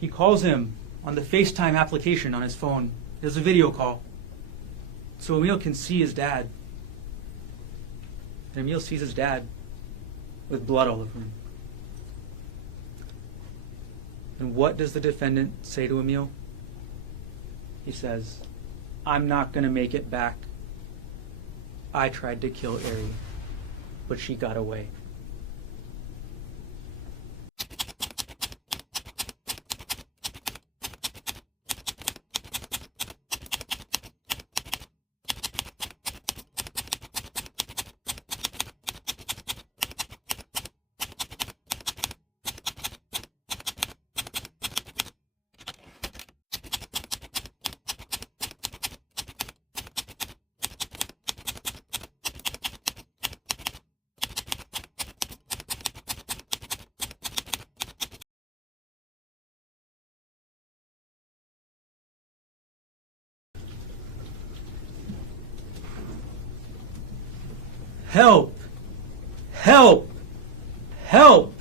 He calls him on the FaceTime application on his phone. There's a video call. So Emil can see his dad. And Emil sees his dad with blood all over him. And what does the defendant say to Emil? He says, "I'm not going to make it back. I tried to kill Ari, but she got away." Help! Help! Help!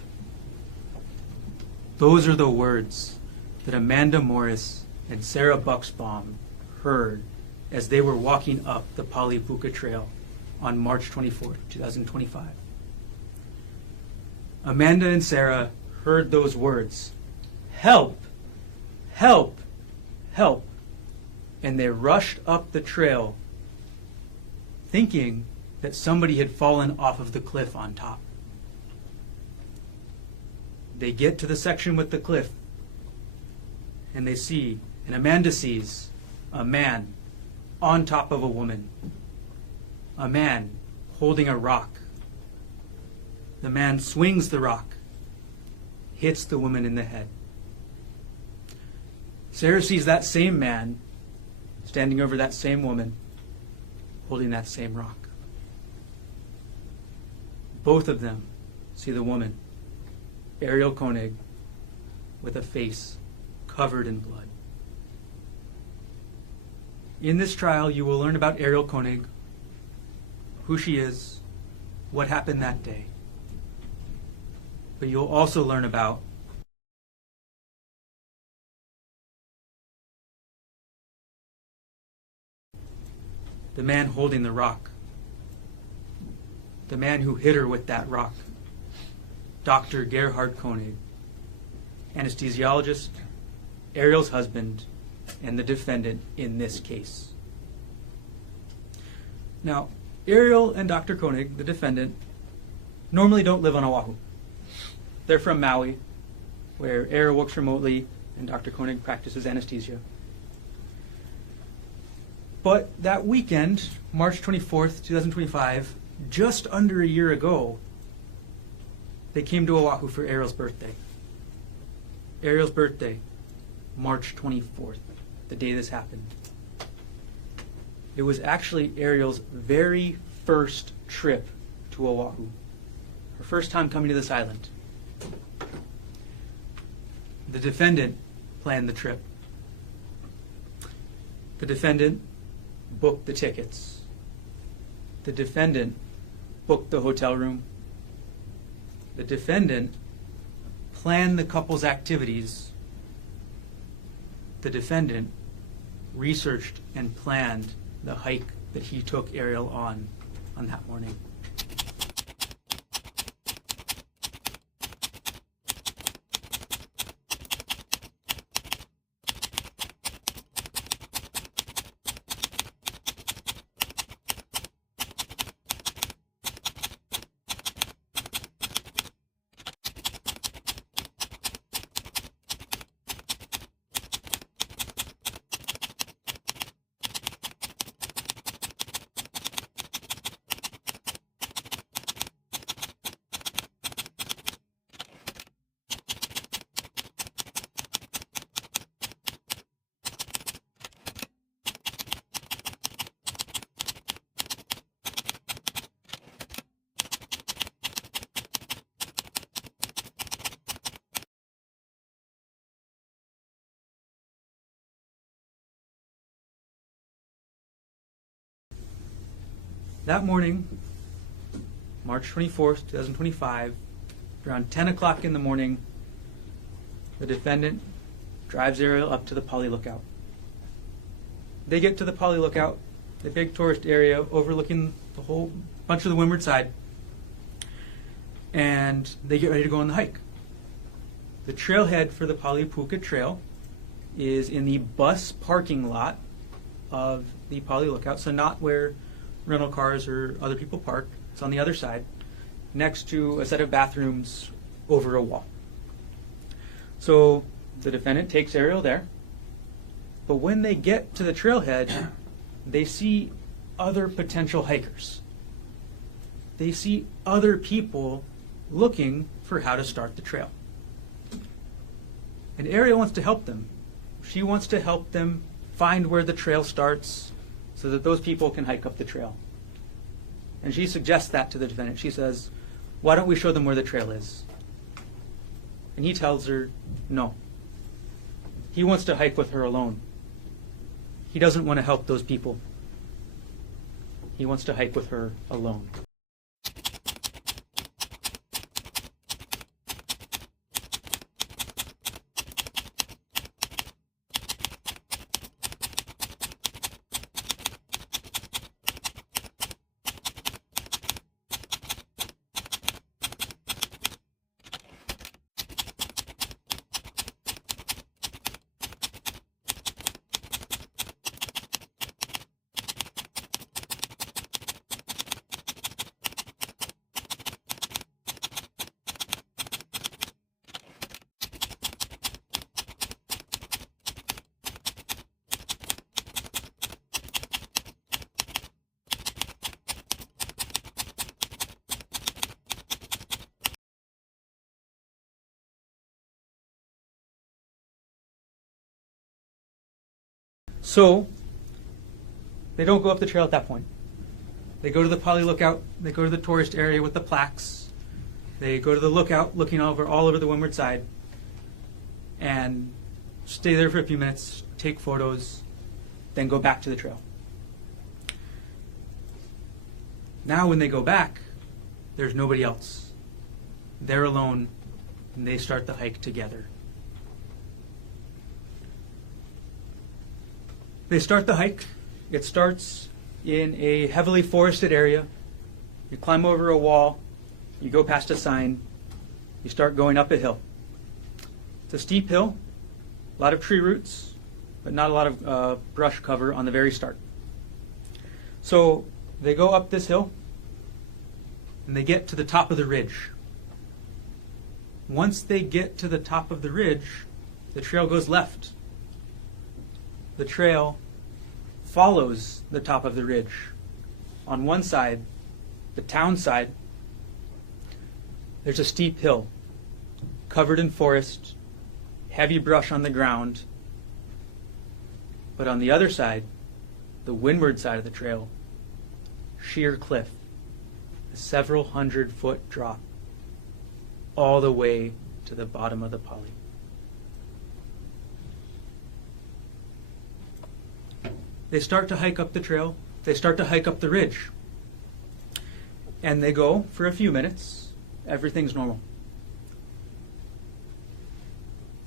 Those are the words that Amanda Morris and Sarah Buxbaum heard as they were walking up the Pali-Buka Trail on March 24, 2025. Amanda and Sarah heard those words, "Help! Help! Help!" and they rushed up the trail thinking that somebody had fallen off of the cliff on top. They get to the section with the cliff, and they see, and Amanda sees, a man on top of a woman. A man holding a rock. The man swings the rock, hits the woman in the head. Sarah sees that same man standing over that same woman, holding that same rock. Both of them see the woman, Ariel Konig, with a face covered in blood. In this trial, you will learn about Ariel Konig, who she is, what happened that day. But you'll also learn about the man holding the rock. The man who hit her with that rock, Dr. Gerhardt Konig, anesthesiologist, Ariel's husband, and the defendant in this case. Now, Ariel and Dr. Konig, the defendant, normally don't live on Oahu. They're from Maui, where Ariel works remotely and Dr. Konig practices anesthesia. But that weekend, March 24th, 2025, just under a year ago, they came to Oahu for Ariel's birthday. Ariel's birthday, March 24th, the day this happened. It was actually Ariel's very first trip to Oahu. Her first time coming to this island. The defendant planned the trip. The defendant booked the tickets. The defendant booked the hotel room. The defendant planned the couple's activities. The defendant researched and planned the hike that he took Ariel on that morning. That morning, March 24th, 2025, around 10 o'clock in the morning, the defendant drives Ariel up to the Poly Lookout. They get to the Poly Lookout, the big tourist area overlooking the whole bunch of the windward side, and they get ready to go on the hike. The trailhead for the Polypuka Trail is in the bus parking lot of the Poly Lookout, so not where rental cars or other people park. It's on the other side, next to a set of bathrooms over a wall. So the defendant takes Ariel there, but when they get to the trailhead, they see other potential hikers. They see other people looking for how to start the trail. And Ariel wants to help them. She wants to help them find where the trail starts so that those people can hike up the trail. And she suggests that to the defendant. She says, why don't we show them where the trail is? And he tells her, no. He wants to hike with her alone. He doesn't want to help those people. He wants to hike with her alone. So they don't go up the trail at that point. They go to the Poly Lookout. They go to the tourist area with the plaques. They go to the lookout looking all over the windward side and stay there for a few minutes, take photos, then go back to the trail. Now when they go back, there's nobody else. They're alone, and they start the hike together. They start the hike. It starts in a heavily forested area. You climb over a wall, you go past a sign, you start going up a hill. It's a steep hill, a lot of tree roots, but not a lot of brush cover on the very start. So they go up this hill, and they get to the top of the ridge. Once they get to the top of the ridge, the trail goes left. The trail follows the top of the ridge. On one side, the town side, there's a steep hill covered in forest, heavy brush on the ground. But on the other side, the windward side of the trail, sheer cliff, a several 100-foot drop, all the way to the bottom of the Poly. They start to hike up the trail. They start to hike up the ridge. And they go for a few minutes. Everything's normal.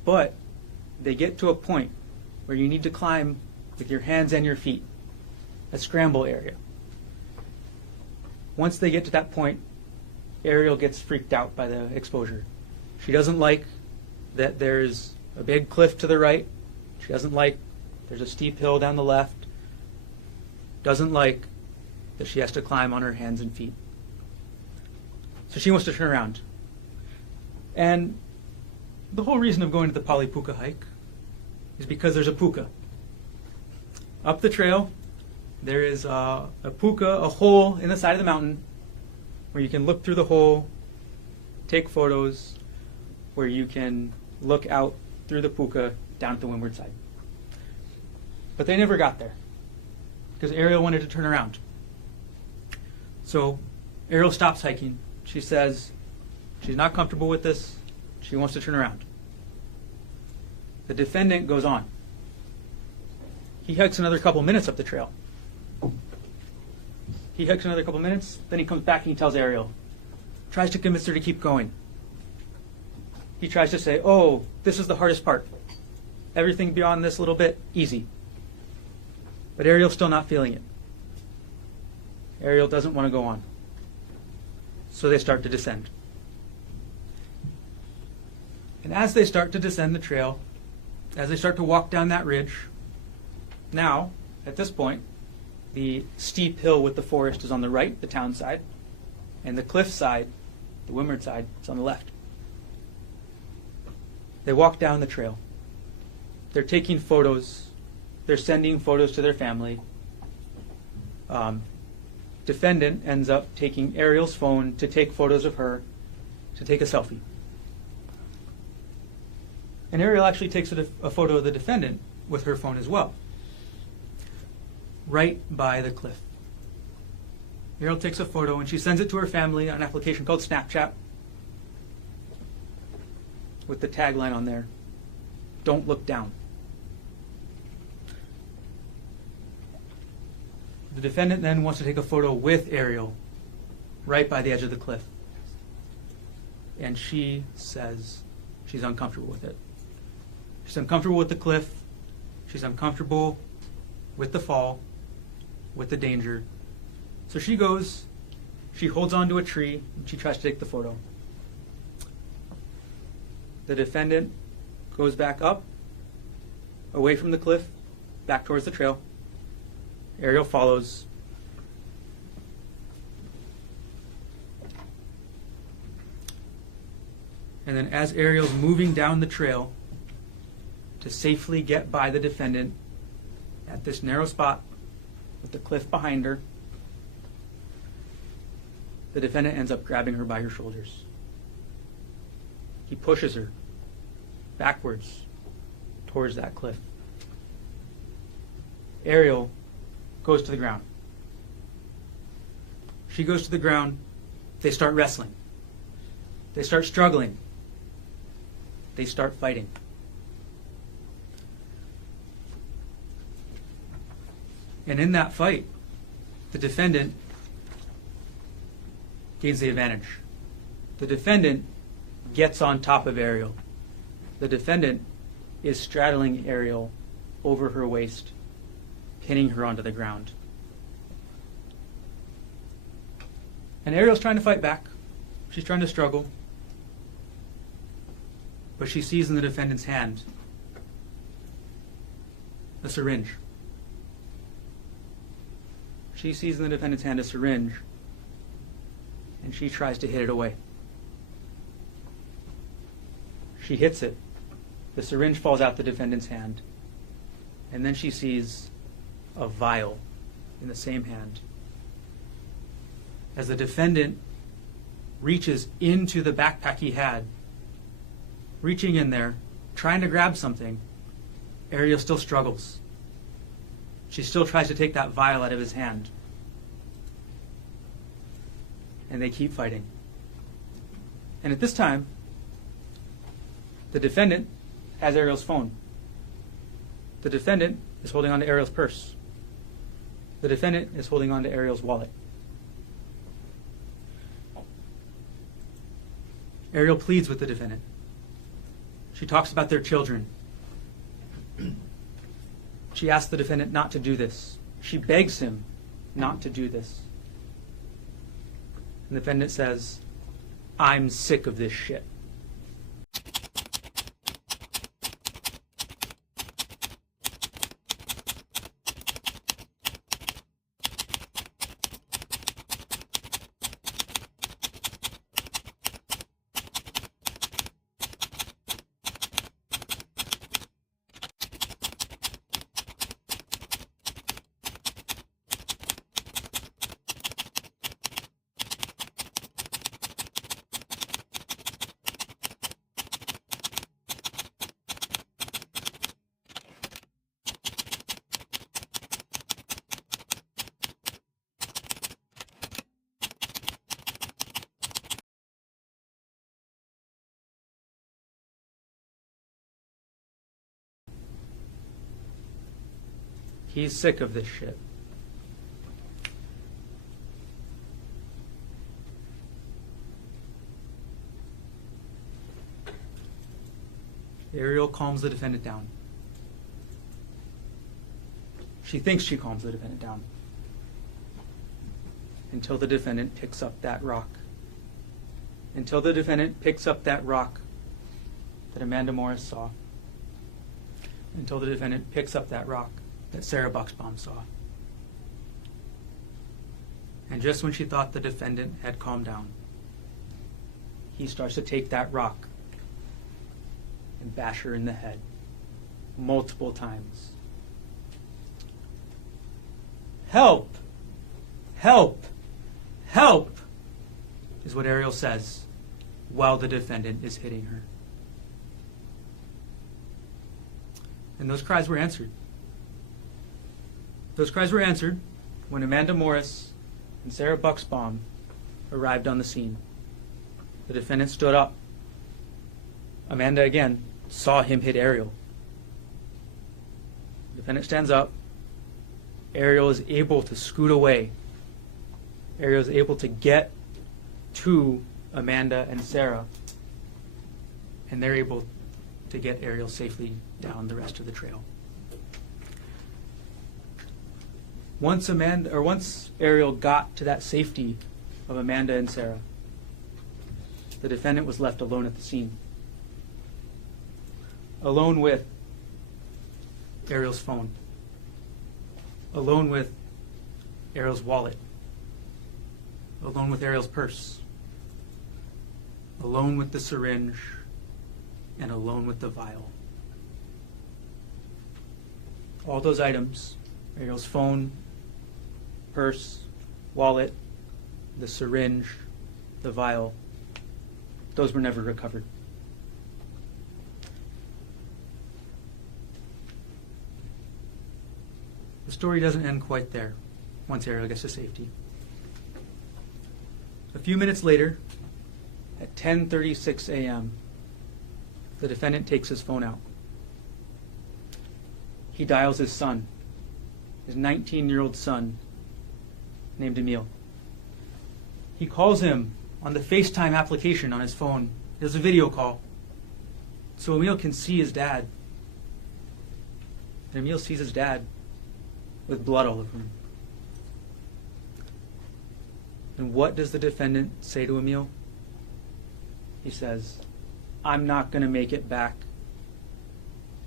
But they get to a point where you need to climb with your hands and your feet, a scramble area. Once they get to that point, Ariel gets freaked out by the exposure. She doesn't like that there's a big cliff to the right. She doesn't like there's a steep hill down the left. Doesn't like that she has to climb on her hands and feet. So she wants to turn around. And the whole reason of going to the Polypuka hike is because there's a puka. Up the trail, there is a puka, a hole in the side of the mountain where you can look through the hole, take photos, where you can look out through the puka down at the windward side. But they never got there because Ariel wanted to turn around. So Ariel stops hiking. She says she's not comfortable with this. She wants to turn around. The defendant goes on. He hikes another couple minutes up the trail. He hikes another couple minutes, then he comes back and he tells Ariel, tries to convince her to keep going. He tries to say, oh, this is the hardest part. Everything beyond this little bit, easy. But Ariel's still not feeling it. Ariel doesn't want to go on. So they start to descend. And as they start to descend the trail, as they start to walk down that ridge, now, at this point, the steep hill with the forest is on the right, the town side, and the cliff side, the windward side, is on the left. They walk down the trail. They're taking photos. They're sending photos to their family. Defendant ends up taking Ariel's phone to take photos of her, to take a selfie. And Ariel actually takes a photo of the defendant with her phone as well, right by the cliff. Ariel takes a photo and she sends it to her family on an application called Snapchat with the tagline on there, "Don't look down." The defendant then wants to take a photo with Ariel right by the edge of the cliff. And she says she's uncomfortable with it. She's uncomfortable with the cliff. She's uncomfortable with the fall, with the danger. So she goes, she holds onto a tree, and she tries to take the photo. The defendant goes back up, away from the cliff, back towards the trail. Ariel follows. And then as Ariel's moving down the trail to safely get by the defendant at this narrow spot with the cliff behind her, the defendant ends up grabbing her by her shoulders. He pushes her backwards towards that cliff. Ariel goes to the ground. She goes to the ground. They start wrestling. They start struggling. They start fighting. And in that fight, the defendant gains the advantage. The defendant gets on top of Ariel. The defendant is straddling Ariel over her waist, pinning her onto the ground. And Ariel's trying to fight back. She's trying to struggle. But she sees in the defendant's hand a syringe. She sees in the defendant's hand a syringe, and she tries to hit it away. She hits it. The syringe falls out the defendant's hand. And then she sees a vial in the same hand. As the defendant reaches into the backpack he had, reaching in there, trying to grab something, Ariel still struggles. She still tries to take that vial out of his hand. And they keep fighting. And at this time, the defendant has Ariel's phone. The defendant is holding on to Ariel's purse. The defendant is holding on to Ariel's wallet. Ariel pleads with the defendant. She talks about their children. She asks the defendant not to do this. She begs him not to do this. And the defendant says, "I'm sick of this shit." He's sick of this shit. Ariel calms the defendant down. She thinks she calms the defendant down until the defendant picks up that rock. Until the defendant picks up that rock that Amanda Morris saw. Until the defendant picks up that rock that Sarah Buxbaum saw. And just when she thought the defendant had calmed down, he starts to take that rock and bash her in the head multiple times. Help! Help! Help! Is what Ariel says while the defendant is hitting her. And those cries were answered. Those cries were answered when Amanda Morris and Sarah Buxbaum arrived on the scene. The defendant stood up. Amanda again saw him hit Ariel. The defendant stands up. Ariel is able to scoot away. Ariel is able to get to Amanda and Sarah, and they're able to get Ariel safely down the rest of the trail. Once Ariel got to that safety of Amanda and Sarah, the defendant was left alone at the scene. Alone with Ariel's phone. Alone with Ariel's wallet. Alone with Ariel's purse. Alone with the syringe. And alone with the vial. All those items, Ariel's phone, purse, wallet, the syringe, the vial, those were never recovered. The story doesn't end quite there once Ariel gets to safety. A few minutes later, at 10:36 a.m., the defendant takes his phone out. He dials his son, his 19-year-old son, named Emil. He calls him on the FaceTime application on his phone. There's a video call, so Emil can see his dad. And Emil sees his dad with blood all over him. And what does the defendant say to Emil? He says, "I'm not going to make it back.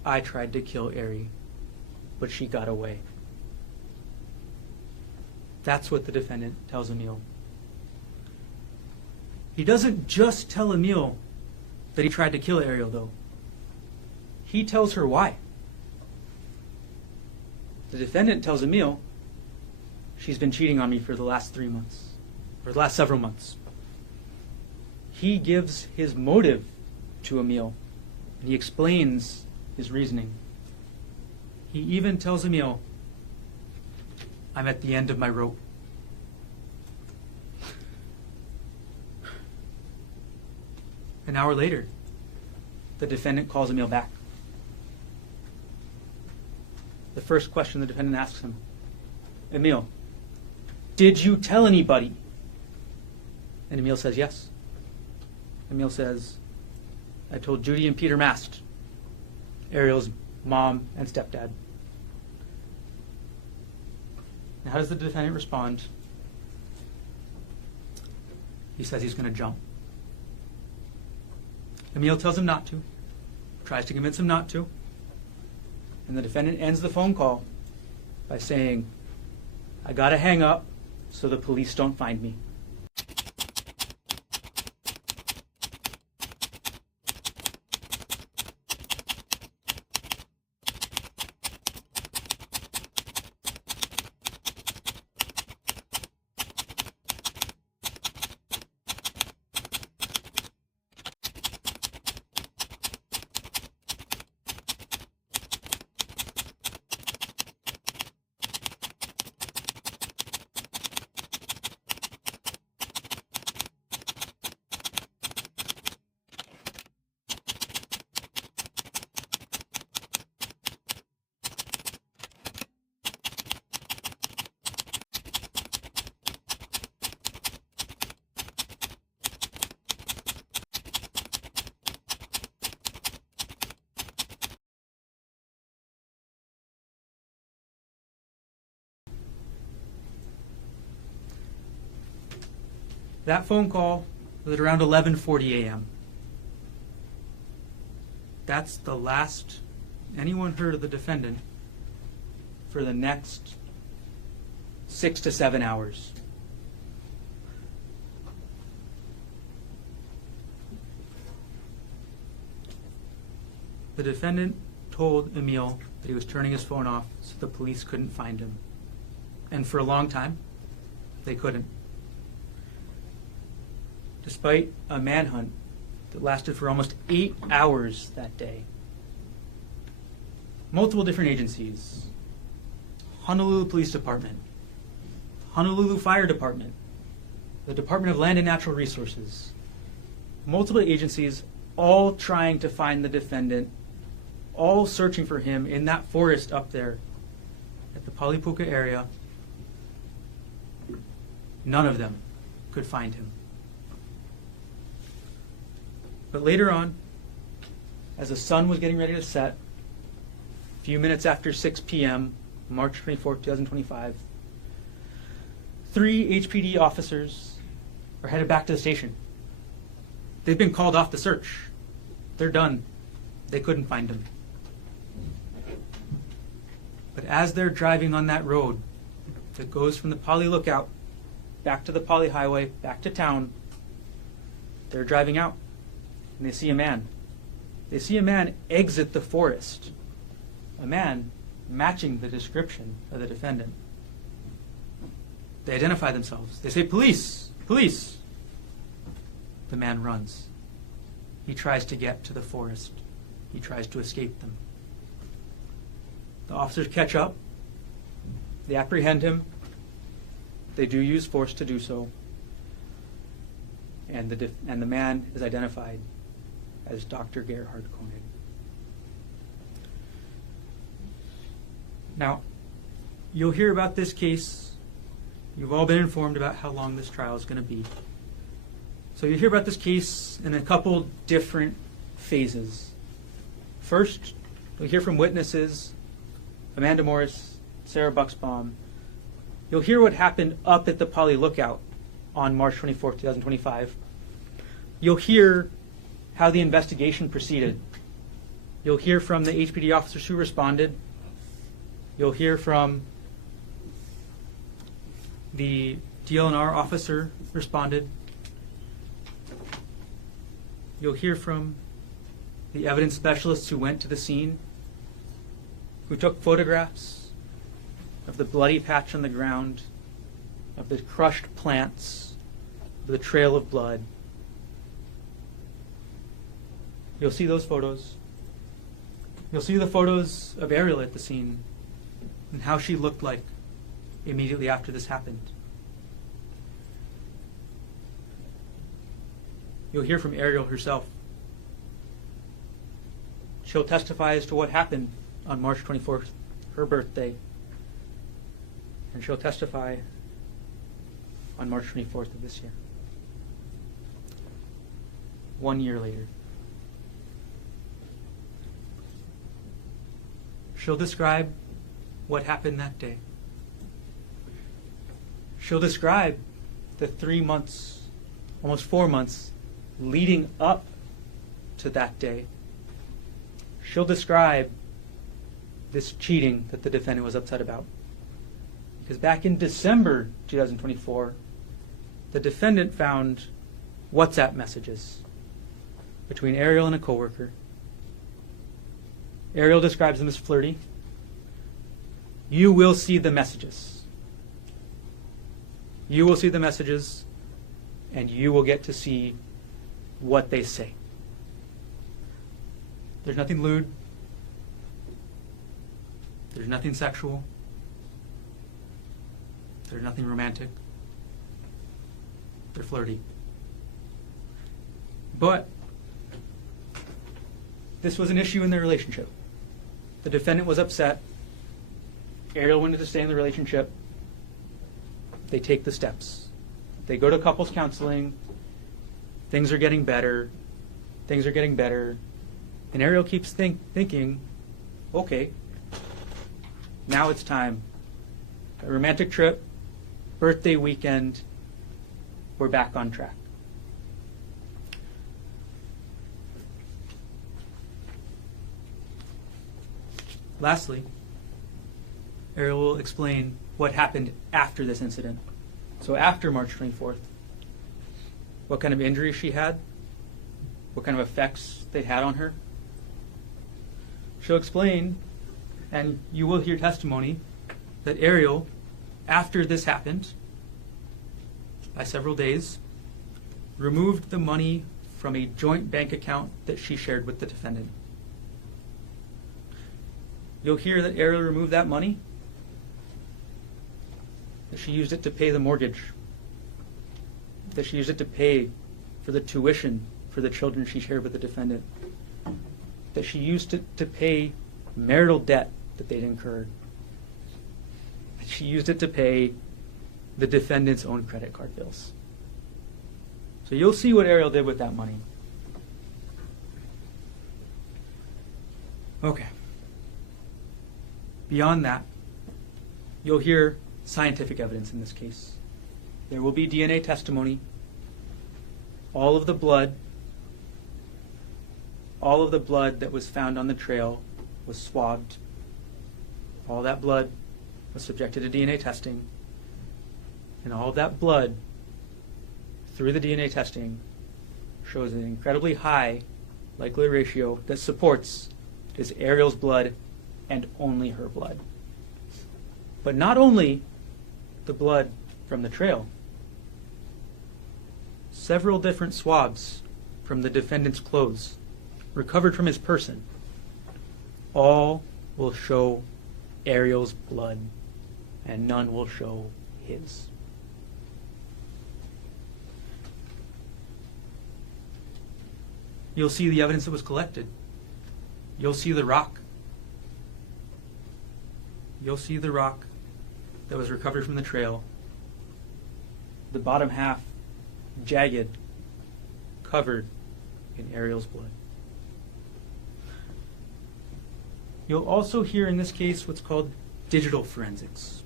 I tried to kill Ari, but she got away." That's what the defendant tells Emil. He doesn't just tell Emil that he tried to kill Ariel, though. He tells her why. The defendant tells Emil, "She's been cheating on me for the last 3 months, or the last several months." He gives his motive to Emil, and he explains his reasoning. He even tells Emil, "I'm at the end of my rope." An hour later, the defendant calls Emil back. The first question the defendant asks him, "Emil, did you tell anybody?" And Emil says yes. Emil says, "I told Judy and Peter Mast, Ariel's mom and stepdad." Now, how does the defendant respond? He says he's going to jump. Emil tells him not to, tries to convince him not to, and the defendant ends the phone call by saying, "I got to hang up so the police don't find me." That phone call was at around 11:40 a.m. That's the last anyone heard of the defendant for the next 6 to 7 hours. The defendant told Emil that he was turning his phone off so the police couldn't find him. And for a long time, they couldn't. Despite a manhunt that lasted for almost 8 hours that day, multiple different agencies, Honolulu Police Department, Honolulu Fire Department, the Department of Land and Natural Resources, multiple agencies all trying to find the defendant, all searching for him in that forest up there at the Palipuka area. None of them could find him. But later on, as the sun was getting ready to set, a few minutes after 6 p.m., March 24, 2025, 3 HPD officers are headed back to the station. They've been called off the search. They're done. They couldn't find him. But as they're driving on that road that goes from the Pali Lookout back to the Pali Highway, back to town, they're driving out and they see a man. They see a man exit the forest. A man matching the description of the defendant. They identify themselves. They say, "Police! Police!" The man runs. He tries to get to the forest. He tries to escape them. The officers catch up. They apprehend him. They do use force to do so. And the man is identified as Dr. Gerhardt Konig. Now, you'll hear about this case. You've all been informed about how long this trial is going to be. So you hear about this case in a couple different phases. First, you'll hear from witnesses, Amanda Morris, Sarah Bucksbaum. You'll hear what happened up at the Pali Lookout on March 24, 2025. You'll hear how the investigation proceeded. You'll hear from the HPD officers who responded. You'll hear from the DLNR officer who responded. You'll hear from the evidence specialists who went to the scene, who took photographs of the bloody patch on the ground, of the crushed plants, of the trail of blood. You'll see those photos. You'll see the photos of Ariel at the scene and how she looked like immediately after this happened. You'll hear from Ariel herself. She'll testify as to what happened on March 24th, her birthday. And she'll testify on March 24th of this year. 1 year later. She'll describe what happened that day. She'll describe the 3 months, almost 4 months, leading up to that day. She'll describe this cheating that the defendant was upset about. Because back in December 2024, the defendant found WhatsApp messages between Ariel and a coworker. Ariel describes them as flirty. You will see the messages. You will see the messages, and you will get to see what they say. There's nothing lewd. There's nothing sexual. There's nothing romantic. They're flirty. But this was an issue in their relationship. The defendant was upset. Ariel wanted to stay in the relationship. They take the steps. They go to couples counseling. Things are getting better. Things are getting better. And Ariel keeps thinking, okay, now it's time. A romantic trip, birthday weekend. we're back on track. Lastly, Ariel will explain what happened after this incident. So after March 24th, what kind of injuries she had, what kind of effects they had on her. She'll explain, and you will hear testimony, that Ariel, after this happened, by several days, removed the money from a joint bank account that she shared with the defendant. You'll hear that Ariel removed that money, that she used it to pay the mortgage, that she used it to pay for the tuition for the children she shared with the defendant, that she used it to pay marital debt that they'd incurred, that she used it to pay the defendant's own credit card bills. So you'll see what Ariel did with that money. Okay. Beyond that, you'll hear scientific evidence in this case. There will be DNA testimony. All of the blood that was found on the trail was swabbed. All that blood was subjected to DNA testing. And all of that blood, through the DNA testing, shows an incredibly high likelihood ratio that supports it is Ariel's blood and only her blood. But not only the blood from the trail. Several different swabs from the defendant's clothes recovered from his person all will show Ariel's blood, and none will show his. You'll see the evidence that was collected. You'll see the rock. You'll see the rock that was recovered from the trail. The bottom half jagged, covered in Ariel's blood. You'll also hear in this case what's called digital forensics.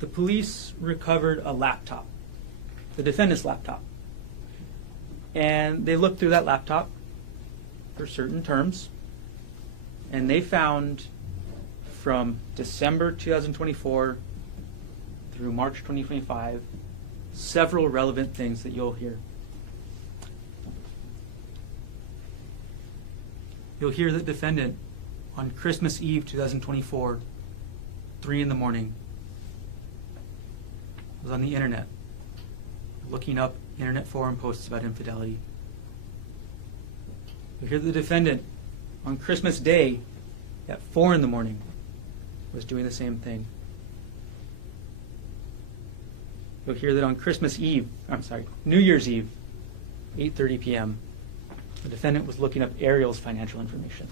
The police recovered a laptop, the defendant's laptop. And they looked through that laptop for certain terms, and they found from December 2024 through March 2025 several relevant things that you'll hear. You'll hear the defendant on Christmas Eve 2024, 3 in the morning, was on the internet looking up internet forum posts about infidelity. You'll hear the defendant on Christmas Day at 4 in the morning was doing the same thing. You'll hear that on New Year's Eve, 8:30 p.m., the defendant was looking up Ariel's financial information.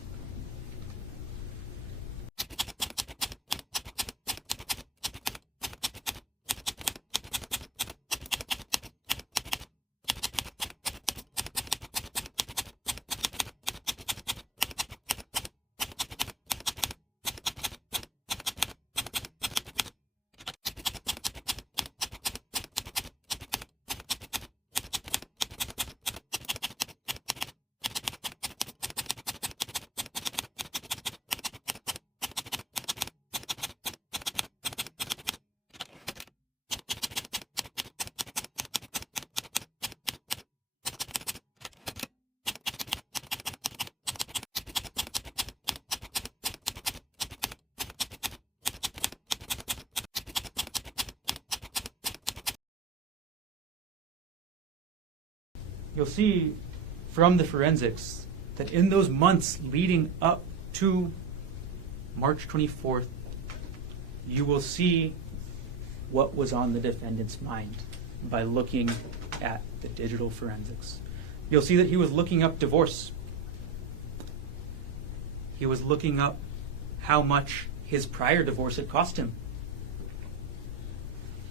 You'll see from the forensics that in those months leading up to March 24th, you will see what was on the defendant's mind by looking at the digital forensics. You'll see that he was looking up divorce. He was looking up how much his prior divorce had cost him.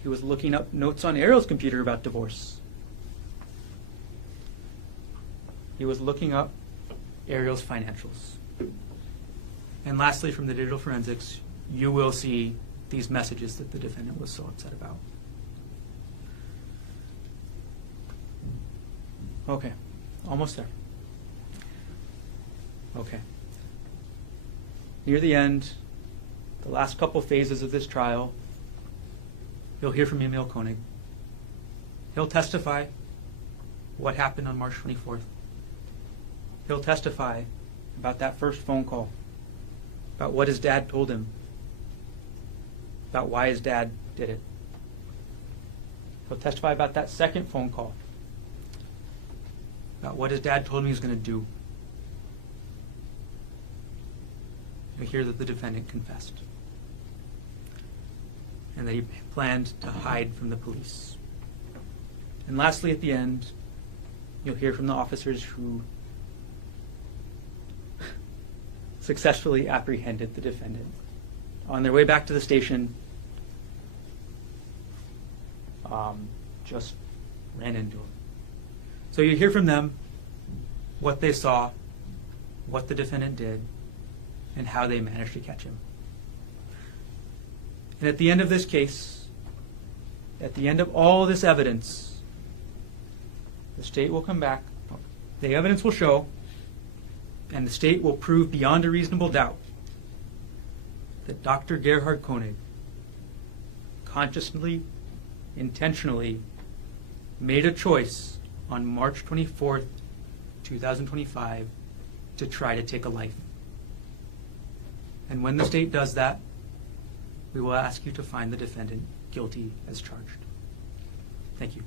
He was looking up notes on Ariel's computer about divorce. He was looking up Ariel's financials. And lastly, from the digital forensics, you will see these messages that the defendant was so upset about. Okay, almost there. Okay. Near the end, the last couple phases of this trial, you'll hear from Emil Konig. He'll testify what happened on March 24th. He'll testify about that first phone call, about what his dad told him, about why his dad did it. He'll testify about that second phone call, about what his dad told him he was going to do. You'll hear that the defendant confessed and that he planned to hide from the police. And lastly, at the end, you'll hear from the officers who successfully apprehended the defendant. On their way back to the station, just ran into him. So you hear from them what they saw, what the defendant did, and how they managed to catch him. And at the end of this case, at the end of all this evidence, the state will come back, the evidence will show, and the state will prove beyond a reasonable doubt that Dr. Gerhardt Konig consciously, intentionally made a choice on March 24th, 2025 to try to take a life. And when the state does that, we will ask you to find the defendant guilty as charged. Thank you.